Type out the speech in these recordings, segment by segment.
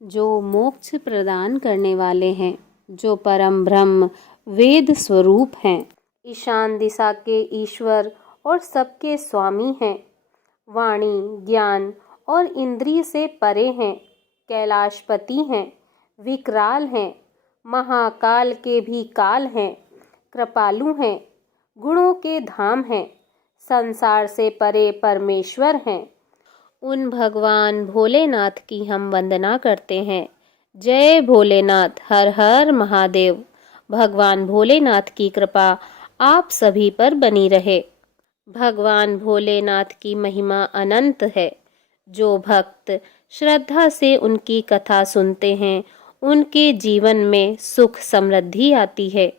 जो मोक्ष प्रदान करने वाले हैं, जो परम ब्रह्म वेद स्वरूप हैं, ईशान दिशा के ईश्वर और सबके स्वामी हैं, वाणी ज्ञान और इंद्रिय से परे हैं, कैलाशपति हैं, विकराल हैं, महाकाल के भी काल हैं, कृपालु हैं, गुणों के धाम हैं, संसार से परे परमेश्वर हैं। उन भगवान भोलेनाथ की हम वंदना करते हैं। जय भोलेनाथ, हर हर महादेव। भगवान भोलेनाथ की कृपा आप सभी पर बनी रहे। भगवान भोलेनाथ की महिमा अनंत है। जो भक्त श्रद्धा से उनकी कथा सुनते हैं, उनके जीवन में सुख समृद्धि आती है।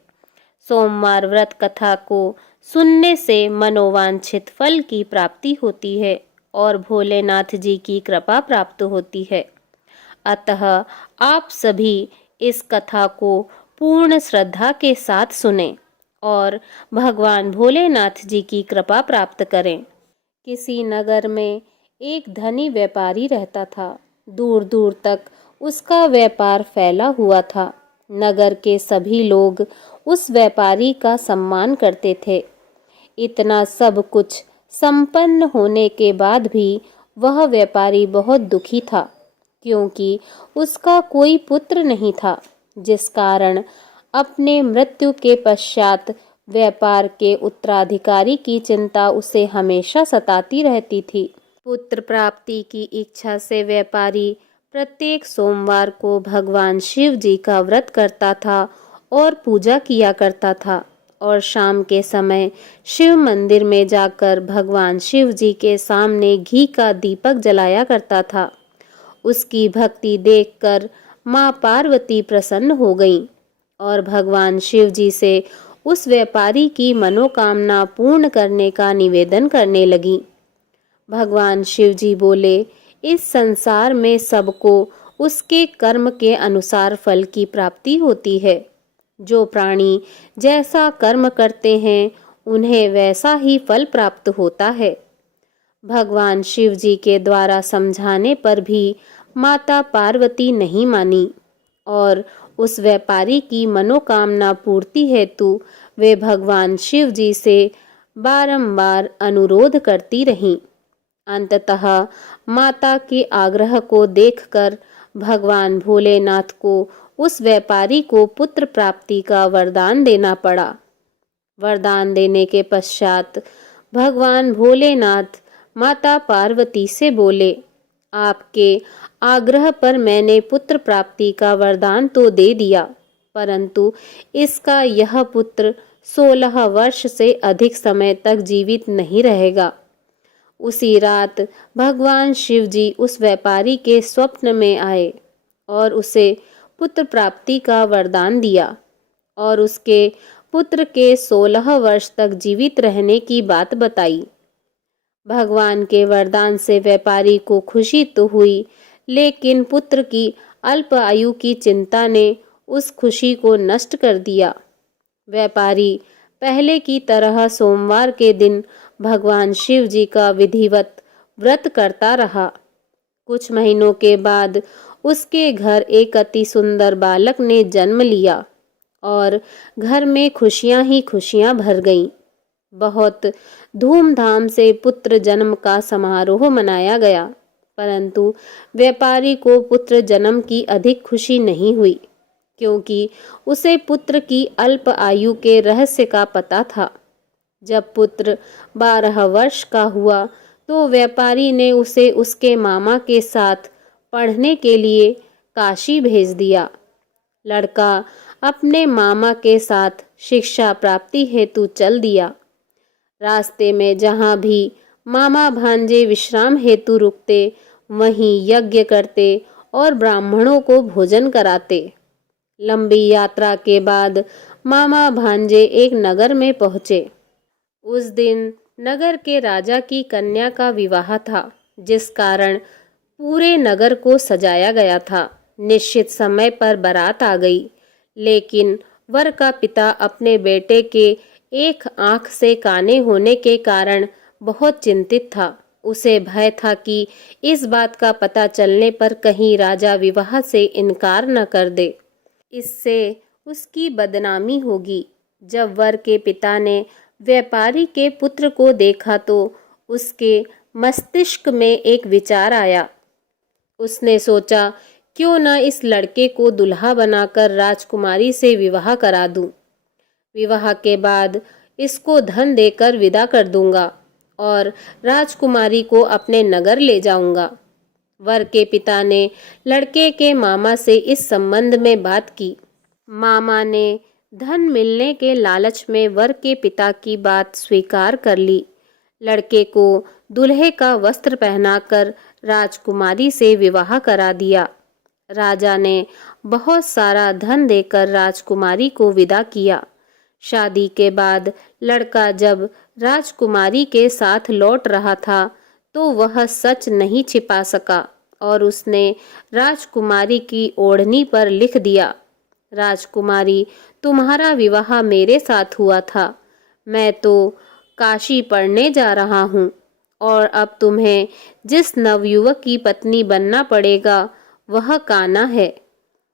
सोमवार व्रत कथा को सुनने से मनोवांछित फल की प्राप्ति होती है और भोलेनाथ जी की कृपा प्राप्त होती है। अतः आप सभी इस कथा को पूर्ण श्रद्धा के साथ सुनें और भगवान भोलेनाथ जी की कृपा प्राप्त करें। किसी नगर में एक धनी व्यापारी रहता था। दूर दूर तक उसका व्यापार फैला हुआ था। नगर के सभी लोग उस व्यापारी का सम्मान करते थे। इतना सब कुछ संपन्न होने के बाद भी वह व्यापारी बहुत दुखी था, क्योंकि उसका कोई पुत्र नहीं था, जिस कारण अपने मृत्यु के पश्चात व्यापार के उत्तराधिकारी की चिंता उसे हमेशा सताती रहती थी। पुत्र प्राप्ति की इच्छा से व्यापारी प्रत्येक सोमवार को भगवान शिव जी का व्रत करता था और पूजा किया करता था, और शाम के समय शिव मंदिर में जाकर भगवान शिव जी के सामने घी का दीपक जलाया करता था। उसकी भक्ति देखकर माँ पार्वती प्रसन्न हो गईं और भगवान शिव जी से उस व्यापारी की मनोकामना पूर्ण करने का निवेदन करने लगी। भगवान शिव जी बोले, इस संसार में सबको उसके कर्म के अनुसार फल की प्राप्ति होती है। जो प्राणी जैसा कर्म करते हैं, उन्हें वैसा ही फल प्राप्त होता है। भगवान शिव जी के द्वारा समझाने पर भी माता पार्वती नहीं मानी और उस व्यापारी की मनोकामना पूर्ति हेतु वे भगवान शिव जी से बारंबार अनुरोध करती रहीं। अंततः माता के आग्रह को देखकर भगवान भोलेनाथ को उस व्यापारी को पुत्र प्राप्ति का वरदान देना पड़ा। वरदान देने के पश्चात भगवान भोलेनाथ माता पार्वती से बोले, आपके आग्रह पर मैंने पुत्र प्राप्ति का वरदान तो दे दिया, परंतु इसका यह पुत्र 16 वर्ष से अधिक समय तक जीवित नहीं रहेगा। उसी रात भगवान शिव जी उस व्यापारी के स्वप्न में आए और उसे पुत्र प्राप्ति का वरदान दिया और उसके पुत्र के 16 वर्ष तक जीवित रहने की बात बताई। भगवान के वरदान से व्यापारी को खुशी तो हुई, लेकिन पुत्र की अल्प आयु की चिंता ने उस खुशी को नष्ट कर दिया। व्यापारी पहले की तरह सोमवार के दिन भगवान शिव जी का विधिवत व्रत करता रहा। कुछ महीनों के बाद उसके घर एक अति सुंदर बालक ने जन्म लिया और घर में खुशियां ही खुशियां भर गईं। बहुत धूमधाम से पुत्र जन्म का समारोह मनाया गया, परंतु व्यापारी को पुत्र जन्म की अधिक खुशी नहीं हुई, क्योंकि उसे पुत्र की अल्प आयु के रहस्य का पता था। जब पुत्र 12 वर्ष का हुआ तो व्यापारी ने उसे उसके मामा के साथ पढ़ने के लिए काशी भेज दिया। लड़का अपने मामा के साथ शिक्षा प्राप्ति हेतु चल दिया। रास्ते में जहाँ भी मामा भांजे विश्राम हेतु रुकते, वहीं यज्ञ करते और ब्राह्मणों को भोजन कराते। लंबी यात्रा के बाद मामा भांजे एक नगर में पहुँचे। उस दिन नगर के राजा की कन्या का विवाह था, जिस कारण पूरे नगर को सजाया गया था। निश्चित समय पर बारात आ गई, लेकिन वर का पिता अपने बेटे के एक आंख से काने होने के कारण बहुत चिंतित था। उसे भय था कि इस बात का पता चलने पर कहीं राजा विवाह से इनकार न कर दे, इससे उसकी बदनामी होगी। जब वर के पिता ने व्यापारी के पुत्र को देखा तो उसके मस्तिष्क में एक विचार आया। उसने सोचा, क्यों न इस लड़के को दुल्हा बनाकर राजकुमारी से विवाह करा दूं। विवाह के बाद इसको धन देकर विदा कर दूंगा और राजकुमारी को अपने नगर ले जाऊंगा। वर के पिता ने लड़के के मामा से इस संबंध में बात की। मामा ने धन मिलने के लालच में वर के पिता की बात स्वीकार कर ली। लड़के को दूल्हे का वस्त्र पहनाकर राजकुमारी से विवाह करा दिया। राजा ने बहुत सारा धन देकर राजकुमारी को विदा किया। शादी के बाद लड़का जब राजकुमारी के साथ लौट रहा था तो वह सच नहीं छिपा सका और उसने राजकुमारी की ओढ़नी पर लिख दिया, राजकुमारी, तुम्हारा विवाह मेरे साथ हुआ था। मैं तो काशी पढ़ने जा रहा हूँ और अब तुम्हें जिस नवयुवक की पत्नी बनना पड़ेगा वह कान्हा है।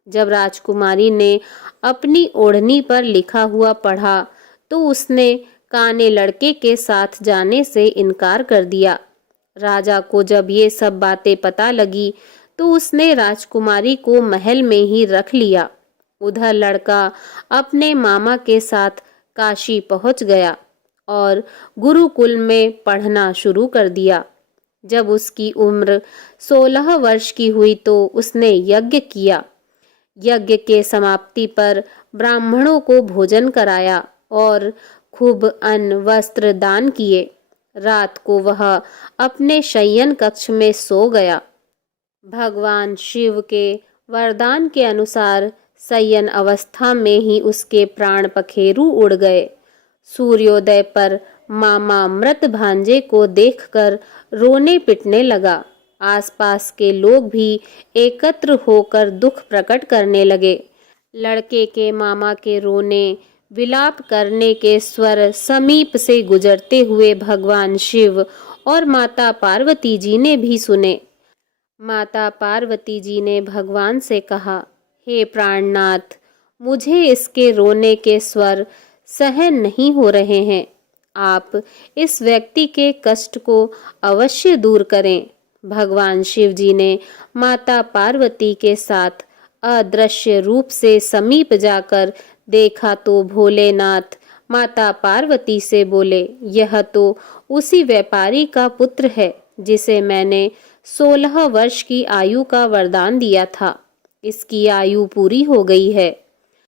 जब राजकुमारी ने अपनी ओढ़नी पर लिखा हुआ पढ़ा तो उसने काने लड़के के साथ जाने से इनकार कर दिया। राजा को जब ये सब बातें पता लगी तो उसने राजकुमारी को महल में ही रख लिया। उधर लड़का अपने मामा के साथ काशी पहुंच गया और गुरुकुल में पढ़ना शुरू कर दिया। जब उसकी उम्र 16 वर्ष की हुई तो उसने यज्ञ किया। यज्ञ के समाप्ति पर ब्राह्मणों को भोजन कराया और खूब अन्न वस्त्र दान किए। रात को वह अपने शयन कक्ष में सो गया। भगवान शिव के वरदान के अनुसार शयन अवस्था में ही उसके प्राण पखेरु उड़ गए। सूर्योदय पर मामा मृत भांजे को देखकर रोने पिटने लगा। आसपास के लोग भी एकत्र होकर दुख प्रकट करने लगे। लड़के के मामा के रोने विलाप करने के स्वर समीप से गुजरते हुए भगवान शिव और माता पार्वती जी ने भी सुने। माता पार्वती जी ने भगवान से कहा, हे प्राणनाथ, मुझे इसके रोने के स्वर सहन नहीं हो रहे हैं। आप इस व्यक्ति के कष्ट को अवश्य दूर करें। भगवान शिव जी ने माता पार्वती के साथ अदृश्य रूप से समीप जाकर देखा तो भोलेनाथ माता पार्वती से बोले, यह तो उसी व्यापारी का पुत्र है जिसे मैंने 16 वर्ष की आयु का वरदान दिया था। इसकी आयु पूरी हो गई है।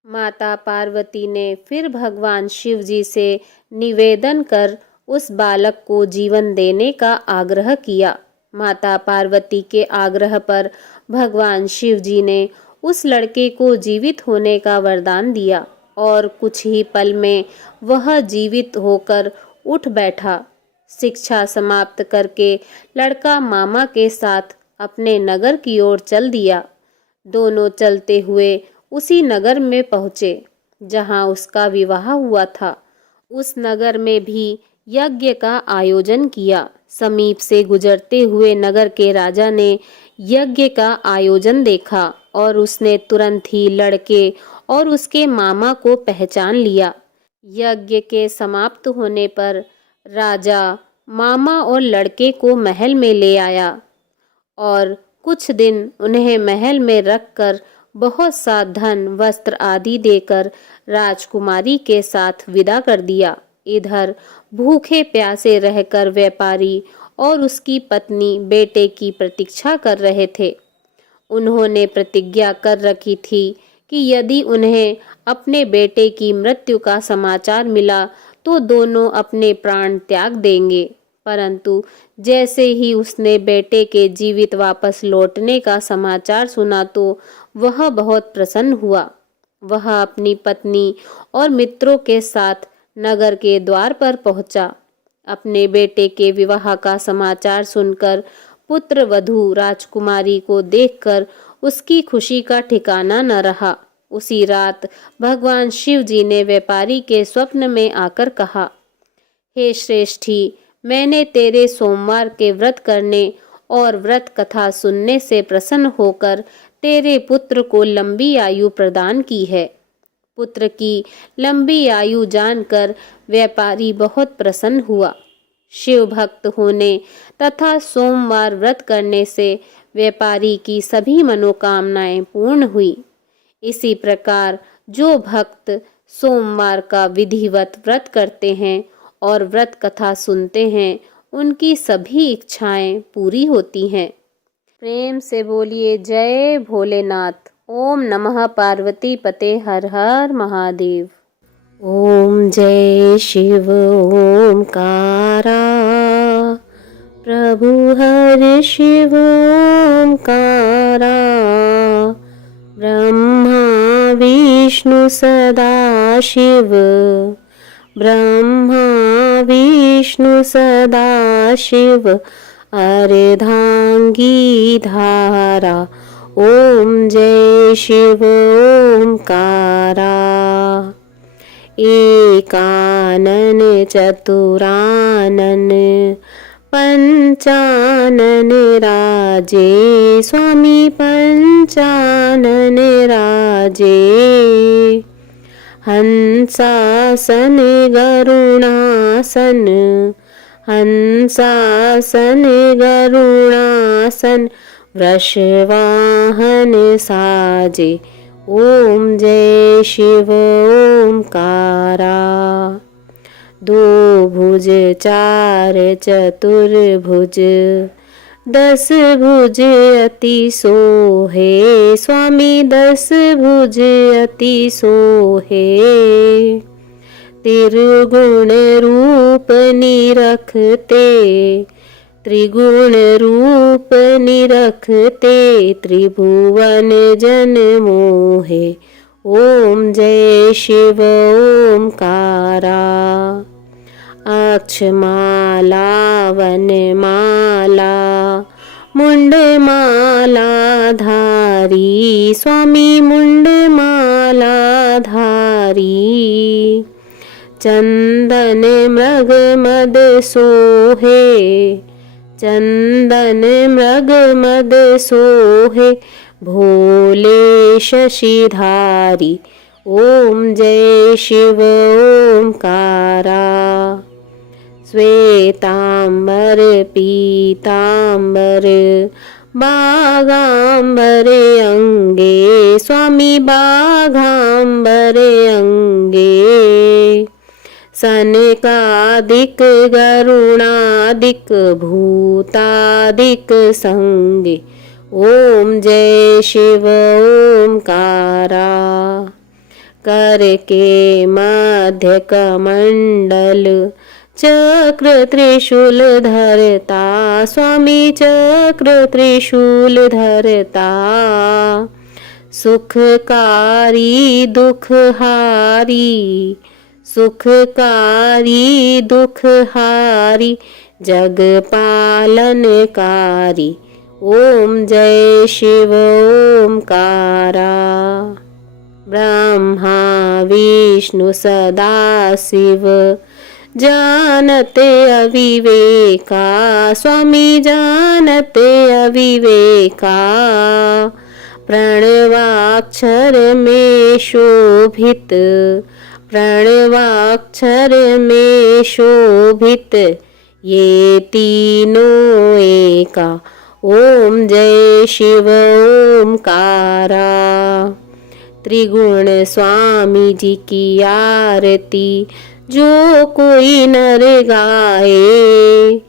माता पार्वती ने फिर भगवान शिव जी से निवेदन कर उस बालक को जीवन देने का आग्रह किया। माता पार्वती के आग्रह पर भगवान शिव जी ने उस लड़के को जीवित होने का वरदान दिया और कुछ ही पल में वह जीवित होकर उठ बैठा। शिक्षा समाप्त करके लड़का मामा के साथ अपने नगर की ओर चल दिया। दोनों चलते हुए उसी नगर में पहुँचे जहाँ उसका विवाह हुआ था। उस नगर में भी यज्ञ का आयोजन किया। समीप से गुजरते हुए नगर के राजा ने यज्ञ का आयोजन देखा और उसने तुरंत ही लड़के और उसके मामा को पहचान लिया। यज्ञ के समाप्त होने पर राजा मामा और लड़के को महल में ले आया और कुछ दिन उन्हें महल में रखकर बहुत सा धन वस्त्र आदि देकर राजकुमारी के साथ विदा कर दिया। इधर भूखे प्यासे रहकर व्यापारी और उसकी पत्नी बेटे की प्रतीक्षा कर रहे थे। उन्होंने प्रतिज्ञा कर रखी थी कि यदि उन्हें अपने बेटे की मृत्यु का समाचार मिला तो दोनों अपने प्राण त्याग देंगे। परंतु जैसे ही उसने बेटे के जीवित वापस लौटने का समाचार सुना तो वह बहुत प्रसन्न हुआ। वह अपनी पत्नी और मित्रों के साथ नगर के द्वार पर पहुंचा। अपने बेटे के विवाह का समाचार सुनकर पुत्र वधू राजकुमारी को देखकर उसकी खुशी का ठिकाना न रहा। उसी रात भगवान शिव जी ने व्यापारी के स्वप्न में आकर कहा, हे श्रेष्ठी, मैंने तेरे सोमवार के व्रत करने और व्रत कथा सुनने से प्रसन्न होकर तेरे पुत्र को लंबी आयु प्रदान की है। पुत्र की लंबी आयु जानकर व्यापारी बहुत प्रसन्न हुआ। शिव भक्त होने तथा सोमवार व्रत करने से व्यापारी की सभी मनोकामनाएं पूर्ण हुई। इसी प्रकार जो भक्त सोमवार का विधिवत व्रत करते हैं और व्रत कथा सुनते हैं, उनकी सभी इच्छाएं पूरी होती हैं। प्रेम से बोलिए जय भोलेनाथ। ओम नमः पार्वती पते हर हर महादेव। ओम जय शिव ओमकारा, प्रभु हर शिव ओमकारा, ब्रह्मा विष्णु सदा शिव, ब्रह्मा विष्णु सदा शिव, अर्धांगी धारा। ओम जय शिव ओमकारा, एकानन चतुरानन, पंचानन राजे, स्वामी पंचानन राजे, हंसासन गरुणासन, हंसासन गरुणासन, वृषवाहन साजे। ओम जय शिव ओमकारा, दो भुज चार चतुर्भुज, 10 भुज अति सोहे, स्वामी 10 भुज अति सोहे, त्रिगुण रूप निरखते, त्रिगुण रूप निरखते, त्रिभुवन जन मोहे। ओम जय शिव ओमकारा, अक्षमाला वनमाला, मुंडमाला धारी, स्वामी मुंडमाला धारी, चंदन मृग मद सोहे, चंदन मृग मद सोहे, भोले शशिधारी। ओम जय शिव ओमकारा, श्वेतांबर पीतांबर, बागांबर अंगे, स्वामी बाघांबर अंगे, सनकादिक गरुणादिक भूतादिक संगे। ओम जय शिव ओमकारा, कर के मध्य कमंडल, चक्र त्रिशूल धरता, स्वामी चक्र त्रिशूल धरता, सुखकारी दुखहारी, सुखकारी दुखहारी, जग पालनकारी। ओम जय शिव ओमकारा, ब्रह्मा विष्णु सदा शिव, जानते अविवेका, स्वामी जानते अविवेका, प्रणवाक्षर में शोभित, प्रणवाक्षर में शोभित, ये तीनों एका। ओम जय शिव ओमकारा, त्रिगुण स्वामी जी की आरती जो कोई नर गाए,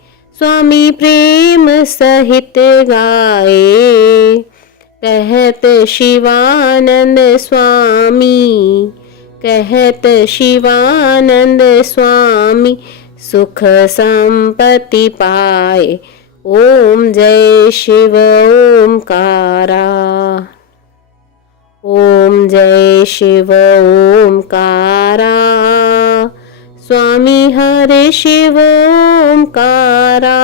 स्वामी प्रेम सहित गाए, कहत शिवानंद स्वामी, कहत शिवानंद स्वामी, सुख संपत्ति पाए। ओम जय शिव ओमकारा, ओम जय शिव ओमकारा, स्वामी हरे शिव ओमकारा,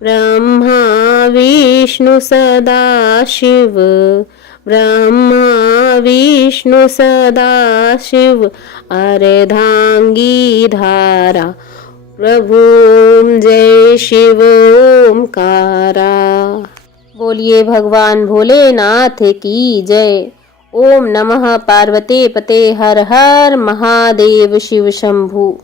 ब्रह्मा विष्णु सदा शिव, ब्रह्मा विष्णु सदा शिव, अर्धांगी धारा। प्रभु जय शिव ओमकारा। बोलिए भगवान भोलेनाथ की जय। ओम नमः पार्वते पते हर हर महादेव शिव शंभु।